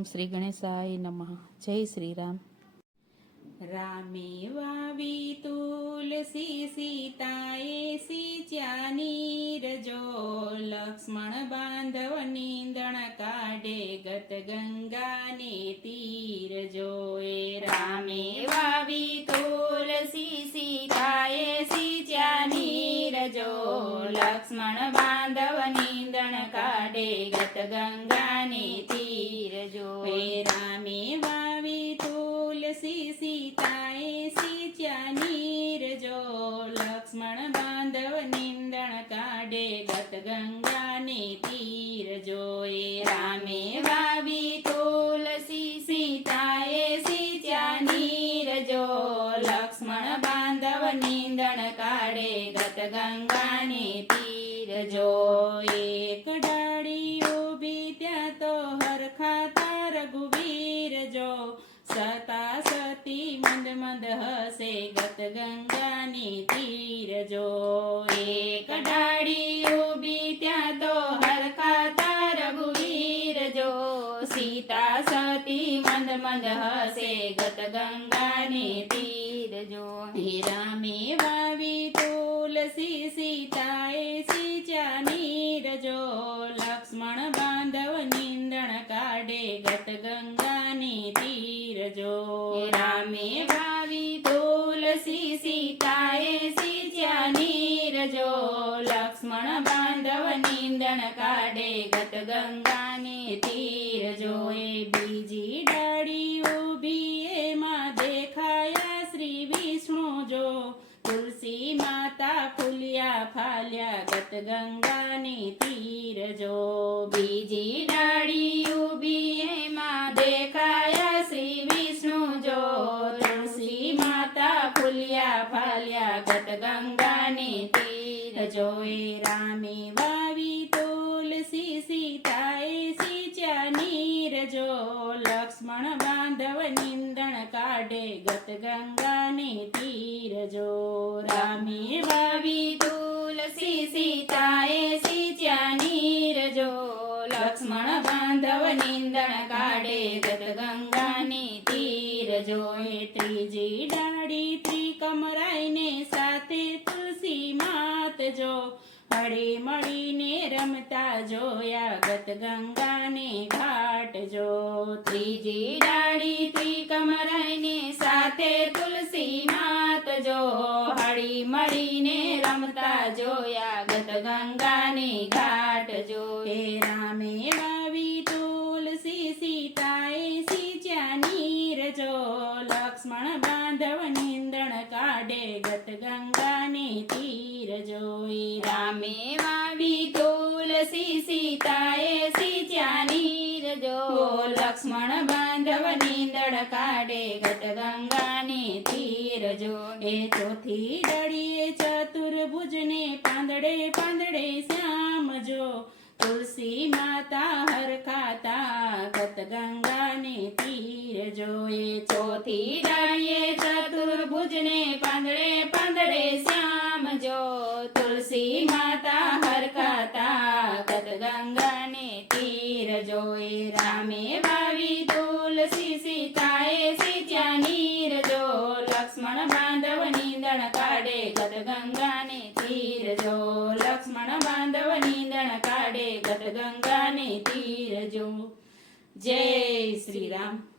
ઓમ શ્રી ગણેશાય નમઃ. જય શ્રી રામ. રામે વાવી તુલસી સીતાએ સિંચ્યા નીરજો, લક્ષ્મણ બાંધવ નીંદણ કાઢે ગત ગંગાને તીર જોએ. રામે વાવી તુલસી સીતાએ સિંચ્યા નીરજો, લક્ષ્મણ બાંધવ નીંદણ કાઢે ગત ગંગાને તીર જોએ. રામે વાવી તુલસી સીતાએ સિંચ્યા નીરજો, લક્ષ્મણ બાંધવ નીંદણ કાઢે ગત ગંગાને તીર જોએ. રામે વાવી તુલસી સીતાએ સિંચ્યા નીરજો, લક્ષ્મણ બાંધવ નીંદણ કાઢે ગત ગંગાને તીર જોએ. એક ડાળી ઊભી ત્યાં તો હરખાતા રઘુવીર જો, સતા સતી મંદ મંદ હસે ગત ગંગાની તીર જો. એક ડાળી ઊભી ત્યાં તો હરખાતા રઘુવીર જો, સીતા સતી મંદ મંદ હસે ગત ગંગાની તીર જો. રામે વાવી તુલસી સીતાએ સિંચ્યા નીરજો, લક્ષ્મણ બાંધવ નીંદણ કાઢે ગત ગંગાની તીર જો. રામે વાવી તુલસી સીતાએ સિંચ્યા નીરજો, લક્ષ્મણ બાંધવ નીંદણ કાઢે ગત ગંગાને તીર જો. બીજી ડાળી ઊભી એમાં દેખાયા શ્રી વિષ્ણુ જો, તુલસી માતા ફૂલ્યા ફાલ્યા ગત ગંગાની તીર જો. બીજી ડાળી ઊભી એમાં દેખાયા શ્રી વિષ્ણુ જો, તુલસી માતા ફૂલ્યા ફાલ્યા ગત ગંગાની તીર જો. રામે વાવી તુલસી સીતાએ સિંચ્યા નીરજો, લક્ષ્મણ બાંધવ નીંદણ કાઢે ગત ગંગાની તીર જો. રામે વાવી તુલસી સીતાએ સિંચ્યા નીરજો, લક્ષ્મણ બાંધવ નીંદણ કાઢે ગત ગંગાની તીર જો. ત્રીજી ડાળી ત્રિકમરાઈને સાથે તુલસી માત જો, હળી મળીને રમતા જોયા ગત ગંગાને ઘાટ જો. ત્રીજી ડાળી ત્રિકમરાઈને સાથે તુલસી માત જો, હળી મળીને રમતા જોયા ગત ગંગાને ઘાટ જો. રામે વાવી તુલસી સીતાએ સિંચ્યા નીરજો, લક્ષ્મણ બાંધવ નીંદણ કાઢે ગત ગંગાને તીર જો. રામે વાવી તુલસી સીતાએ સિંચ્યા નીરજો, લક્ષ્મણ બાંધવ નીંદણ કાઢે ગત ગંગાને તીર જો. ચોથી ડાળીએ ચતુર્ભુજને પાંદડે પાંદડે શ્યામ જો, તુલસી માતા હરખાતા ગત ગંગાને તીર જો. ચોથી ડાળીએ ચતુર્ભુજને પાંદડે પાંદડે શ્યામ જો, તુલસી માતા હરખાતા ગત ગંગાને તીર જો. રામે વાવી તુલસી સીતાએ સિંચ્યા નીરજો, લક્ષ્મણ બાંધવ નીંદણ કાઢે ગત ગંગાને તીર જો. લક્ષ્મણ બાંધવ નીંદણ કાઢે ગત ગંગાને તીર જો. જય શ્રી રામ.